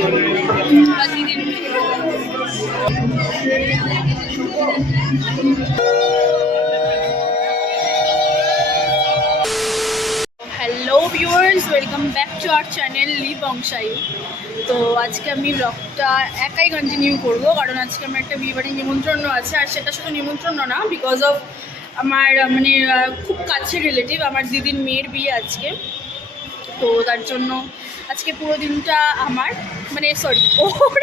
Hello viewers, welcome back to our channel লি বংশায়ু। তো আজকে আমি ব্লগটা একাই কন্টিনিউ করব, কারণ আজকে আমার একটা বিয়েবাড়ির নিমন্ত্রণ আছে। আর সেটা শুধু নিমন্ত্রণ না, বিকজ অফ আমার মানে খুব কাছের রিলেটিভ, আমার দিদির মেয়ের বিয়ে আজকে। তো তার জন্য আজকে পুরো দিনটা আমার মানে সরি ওর,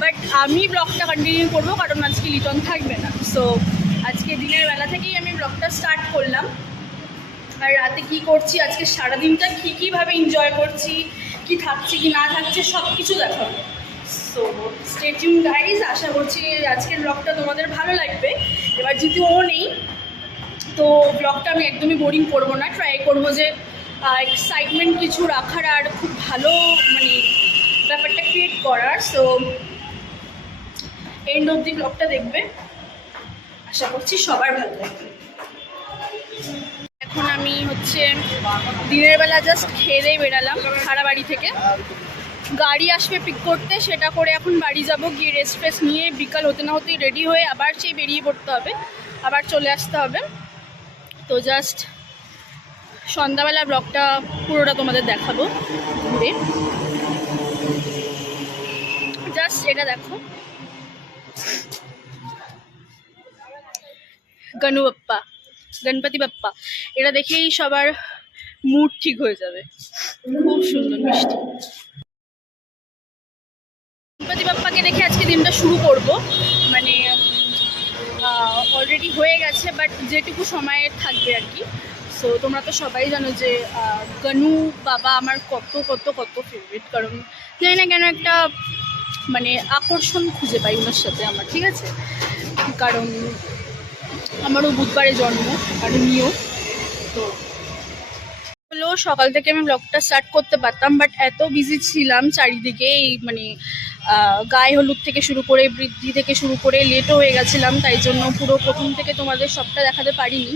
বাট আমি ব্লগটা কন্টিনিউ করব কারণ আজকে লিটন থাকবে না। সো আজকে দিনের বেলা থেকেই আমি ব্লগটা স্টার্ট করলাম। আর রাতে কি করছি, আজকে সারাদিনটা কীভাবে এনজয় করছি, কি থাকছে কি না থাকছে সব কিছু দেখাবো। সো স্টে টিউন গাইজ, আশা করছি আজকের ব্লগটা তোমাদের ভালো লাগবে। এবার যেহেতু ও নেই, তো ব্লগটা আমি একদমই বোরিং করবো না, ট্রাই করবো যে এক্সাইটমেন্ট কিছু রাখার আর খুব ভালো মানে ব্যাপারটা ক্রিয়েট করার। সো এন্ড অব দি ব্লগটা দেখবে, আশা করছি সবার ভালো লাগবে। এখন আমি দিনের বেলা জাস্ট খেয়ে বেরালাম সারা বাড়ি থেকে, গাড়ি আসবে পিক করতে, সেটা করে এখন বাড়ি যাব, গিয়ে রেস্ট ফেস্ট নিয়ে বিকাল হতে না হতেই রেডি হয়ে আবার সেই বেরিয়ে পড়তে হবে, আবার চলে আসতে হবে। তো জাস্ট সন্ধ্যাবেলা ব্লগটা পুরোটা তোমাদের দেখাবো ঘুরে। জাস্ট এটা দেখো, গণপতি বাপ্পা, এটা দেখেই সবার মুড ঠিক হয়ে যাবে। খুব সুন্দর মিষ্টি গণপতি বাপ্পাকে দেখে আজকে দিনটা শুরু করব। মানে অলরেডি হয়ে গেছে, বাট যেটুকু সময় থাকবে আর কি। সো তোমরা তো সবাই জানো যে গনু বাবা আমার কত কত কত ফেভারিট, কারণ জানি না কেন একটা মানে আকর্ষণ খুঁজে পাই ওনার সাথে আমার, ঠিক আছে। কারণ আমারও বুধবারে জন্ম আর নিও, তো হলো সকাল থেকে আমি ব্লগটা স্টার্ট করতে পারতাম, বাট এত বিজি ছিলাম চারিদিকে, এই মানে গায়ে হলুদ থেকে শুরু করে বৃদ্ধি থেকে শুরু করে লেটও হয়ে গেছিলাম, তাই জন্য পুরো প্রথম থেকে তোমাদের সবটা দেখাতে পারিনি।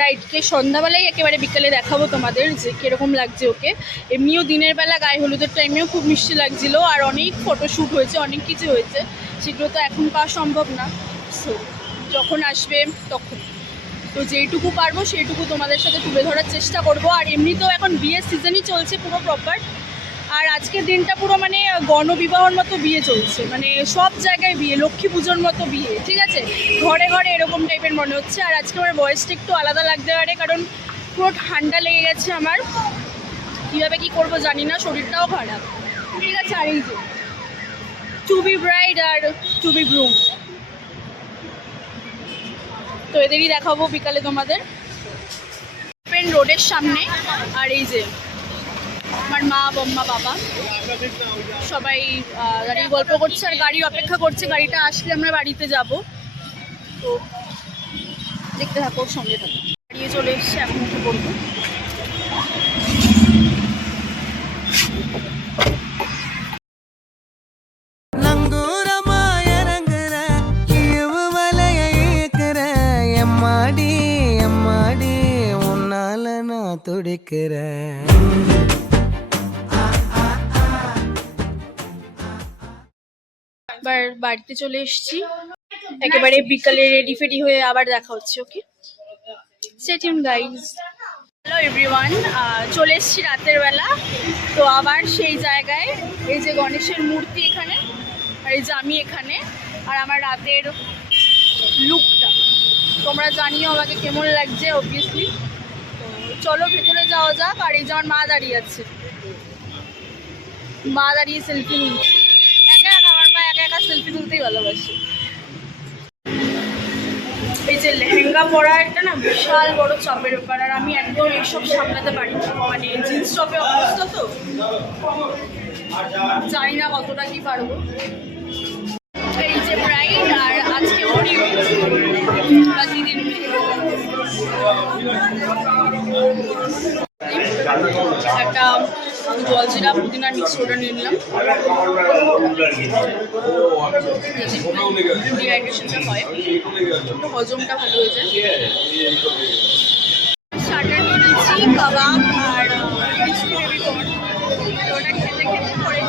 রাইটকে সন্ধ্যাবেলায় একেবারে বিকেলে দেখাবো তোমাদের যে কীরকম লাগছে ওকে। এমনিও দিনের বেলা গায়ে হলুদের টাইমেও খুব মিষ্টি লাগছিলো, আর অনেক ফটোশ্যুট হয়েছে, অনেক কিছু হয়েছে, সেগুলো তো এখন পাওয়া সম্ভব না। সো যখন আসবে তখন তো যেইটুকু পারবো সেইটুকু তোমাদের সাথে তুলে ধরার চেষ্টা করব। আর এমনিতেও এখন বিয়ের সিজনই চলছে পুরো প্রপার, আর আজকের দিনটা পুরো মানে গণবিবাহর মতো বিয়ে চলছে, মানে সব জায়গায় বিয়ে, লক্ষ্মী পুজোর মতো বিয়ে, ঠিক আছে, ঘরে ঘরে এরকম টাইপের মনে হচ্ছে। আর আজকে আমার ভয়েসটা একটু আলাদা লাগতে পারে, কারণ পুরো ঠান্ডা লেগে গেছে আমার, কীভাবে কী করবো জানি না, শরীরটাও খারাপ, ঠিক আছে। আর এই যে টু বি ব্রাইড আর টু বি গ্রুম, তো এদেরই দেখাবো বিকালে তোমাদের ফ্রেন্ড রোডের সামনে। আর এই যে আমার মা, বম্মা, বাবা সবাই দাঁড়িয়ে গল্প করছে আর গাড়ির অপেক্ষা করছে, গাড়িটা আসলে আমরা বাড়িতে যাব। তো দেখতে থাকো, সঙ্গে থাকো। দাঁড়িয়ে চলে এসছে, এখন উঠে পড়বো। এবার বাড়িতে চলে এসেছি, একেবারে বিকালে রেডি ফেডি হয়ে আবার দেখা হচ্ছে। Okay, stay tune guys. Hello everyone, চলে এসেছি রাতের বেলা, তো আবার সেই জায়গায়, এই যে গণেশের মূর্তি এখানে, আর এই যে আমি এখানে, আর আমার রাতের লুকটা তোমরা জানিও আমাকে কেমন লাগছে অবভিয়াসলি। তো চলো ভেতরে যাওয়া যাক। আর এই যে আমার মা দাঁড়িয়ে আছে, মা দাঁড়িয়ে সেলফি নিচ্ছে, আমার মা একা একা সেলফি তুলতেই ভালোবাসে। এই যে লেহেঙ্গা পরা একটা না বিশাল বড় চাপের ব্যাপার, আর আমি একদম এইসব সামলাতে পারি না, মানে জিন্স টপে অবস্থা, তো জানি না কতটা কি পারবো। এই যে ব্রাইড, আর আজকে ওরিও দিদির একটা জলজিরা পুদিনার মিক্স ওটা নিয়ে নিলাম, ডিহাইড্রেশনটা হয়, একটু হজমটা ভালো হয়ে যায়। স্টার্টার নিয়ে নিচ্ছি কাবাব আর বেবি কর্ন, তো ওটা খেতে খেতে পরে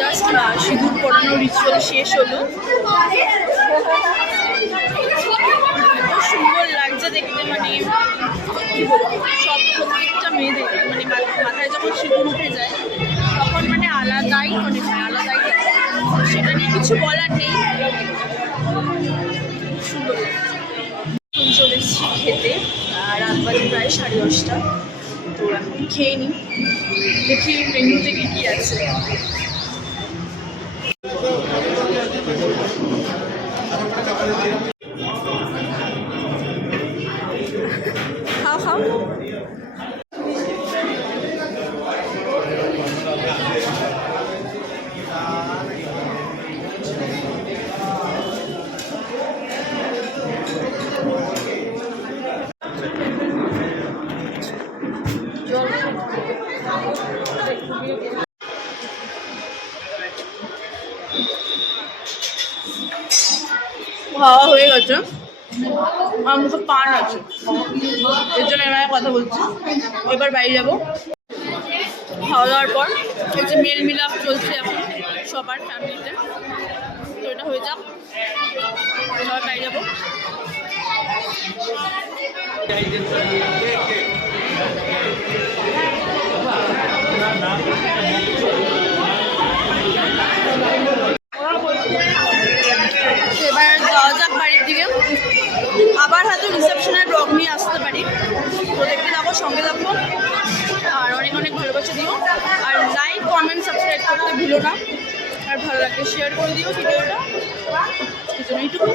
জাস্ট সিঁদুর পরানো রিচুয়াল শেষ হলো। এত সুন্দর লাগছে দেখতে, মানে কি বলবো, সব প্রত্যেকটা মেয়েদের মানে মাথায় যখন সিঁদুর উঠে যায় তখন মানে আলাদাই মনে হয়, আলাদাই লাগে। সেটা নিয়ে কিছু বলার নেই, সুন্দর লাগছে। চলে এসেছি খেতে, রাত বাজে প্রায় 10:30। তো এখন খেয়ে নিই, দেখি মেনু থেকে কি আছে। খাও খাও। খাওয়া হয়ে গেছে, আমার মুখে পান আছে, এর জন্য এবার কথা বলছি। এবার বাইরে যাবো। খাওয়া দাওয়ার পর এই যে মেল মিলাপ চলছে এখন সবার ফ্যামিলিতে, তো এটা হয়ে যাক, এবার বাইরে যাবো। এবার যাওয়া যাক বাড়ির দিকে, আবার হয়তো রিসেপশনের ব্লগ নিয়ে আসতে পারি। তো দেখতে থাকো, সঙ্গে থাকবো, আর অনেক অনেক ভালোবাসা দিও, আর লাইক কমেন্ট সাবস্ক্রাইব করতে ভুলো না, আর ভালো লাগলে শেয়ার করে দিও ভিডিওটা। এইটুকু।